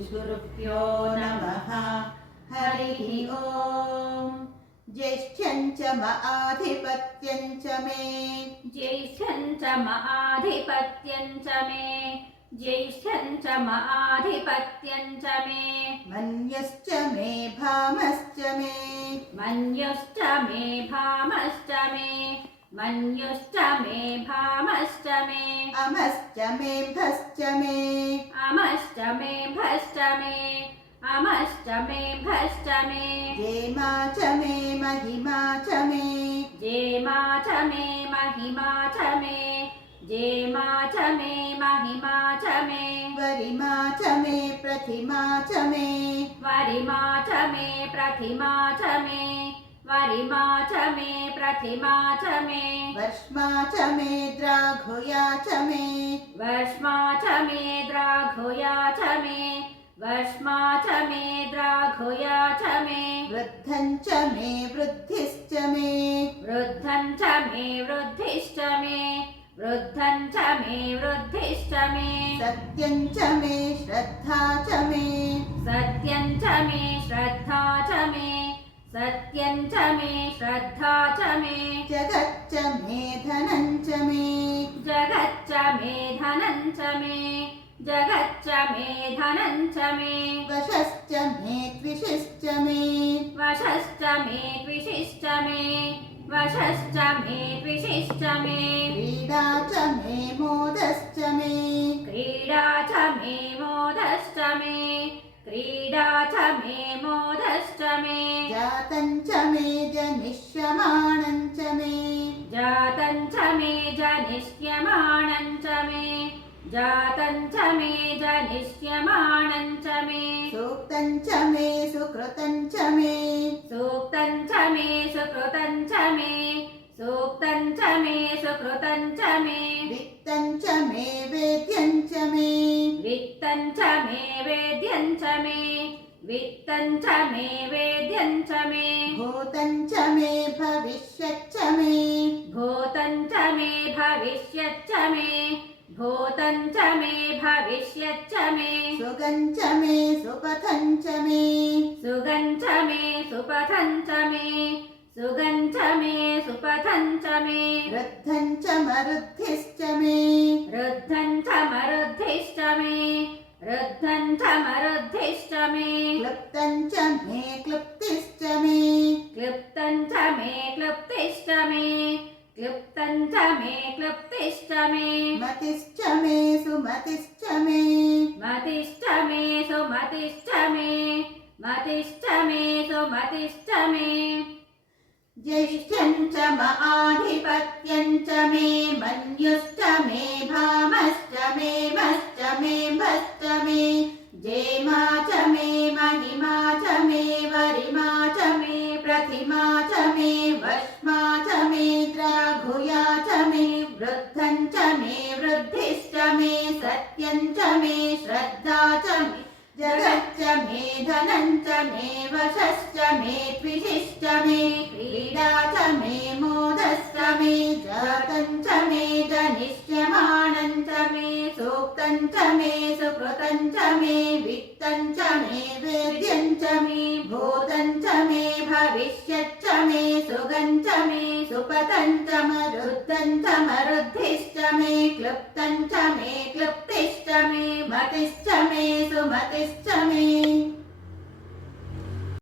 श्रीगुरुभ्यो नमः। हरिः ओम्। ज्येष्ठ्यं च आधिपत्यं च मे, ज्येष्ठं च आधिपत्यं च मे, ज्येष्ठं च आधिपत्यं च मे, मन्यश्च मे भामश्च मे, मन्युश्च मे भामश्च मे, मन्युश्च मे भामश्च मे, अमश्च मे भश्च मे, अमश्च मे भश्च मे, अमश्च मे भश्च मे, जेमा च मे महिमा च मे, जेमा च मे महिमा च मे, जेमा च मे महिमा च मे, वरिमा च मे प्रतिमा च मे, वरिमा च मे प्रतिमा च मे, वरिमा च मे प्रतिमा च मे, वर्ष्मा च मे द्राघुया च मे, वर्ष्मा च मे द्राघुया च मे, वर्ष्मा च मे द्राघुया च मे, वृद्धं च मे वृद्धिश्च मे, वृद्धं च मे वृद्धिश्च मे, वृद्धं च मे वृद्धिश्च मे, सत्यं च मे श्रद्धा च मे, सत्यं च मे श्रद्धा च मे, सत्यं च मे श्रद्धा च मे, जगच्च मे धनं च मे, जगच्च मे धनं च मे, जगच्च मे धनं च मे, वशश्च मे द्विषश्च मे, वशश्च मे द्विषिश्च मे, वशश्च मे द्विषिश्च मे, क्रीडा च मे मोदश्च मे, क्रीडा च मे मोदश्च मे, क्रीडा च मे मोदश्च मे, जातं च मे जनिष्यमाणं च मे, जातं च मे जनिष्यमाणं च मे, जातं च मे जनिष्यमाणं च मे, सूक्तं च मे सुकृतं च मे, सूक्तं च मे सुकृतं च मे, सूक्तं च मे सुकृतं च मे, वित्तं च मे वेद्यं च मे, वित्तं च मे वेद्यं च मे, वित्तं च मे वेद्यं च मे, भूतं च मे भविष्यच्च मे, भूतं च मे भविष्यच्च मे, भूतं च मे भविष्यच्च मे, सुगं च मे सुपथं च मे, सुगं च मे सुपथं च मे, सुगं च मे सुपथं च मे, वृद्धं च मरुद्धिश्च मे, रुद्धं च मरुद्धिश्च मे, रुद्धं च मरुद्धिश्च मे, क्लुप्तं च मे क्लुप्तिश्च मे, क्लुप्तं च मे क्लुप्तिश्च मे, क्लुप्तं च मे क्लुप्तिश्च मे, मतिश्च मे सुमतिश्च मे, मतिश्च मे सुमतिश्च मे, मतिश्च मे सुमतिश्च मे, ज्येष्ठं च आधिपत्यं च मे, मन्युश्च मे भामश्च मे भश्च मे भश्च मे, जेमा च मे महिमा च मे, वरिमा च मे प्रतिमा च मे, वर्ष्मा च मे द्राघुया च मे, वृद्धं च मे वृद्धिश्च मे, सत्यं च मे श्रद्धा च मे, जगच्च मे धनं च मे, वशश्च मे द्विषिश्च मे, क्रीडा च मे मोदश्च मे, जातं च मे जनिष्यमाणं च मे, सूक्तं च मे सुकृतं च मे, वित्तं च मे वेद्यं च मे, भूतं च मे भविष्यच्च मे, सुगं च मे सुपतं च मरुद्धं च मरुद्धिश्च मे, क्लुप्तं च मे क्लुप्तिश्च मे, मतिश्च मे सुमतिश्च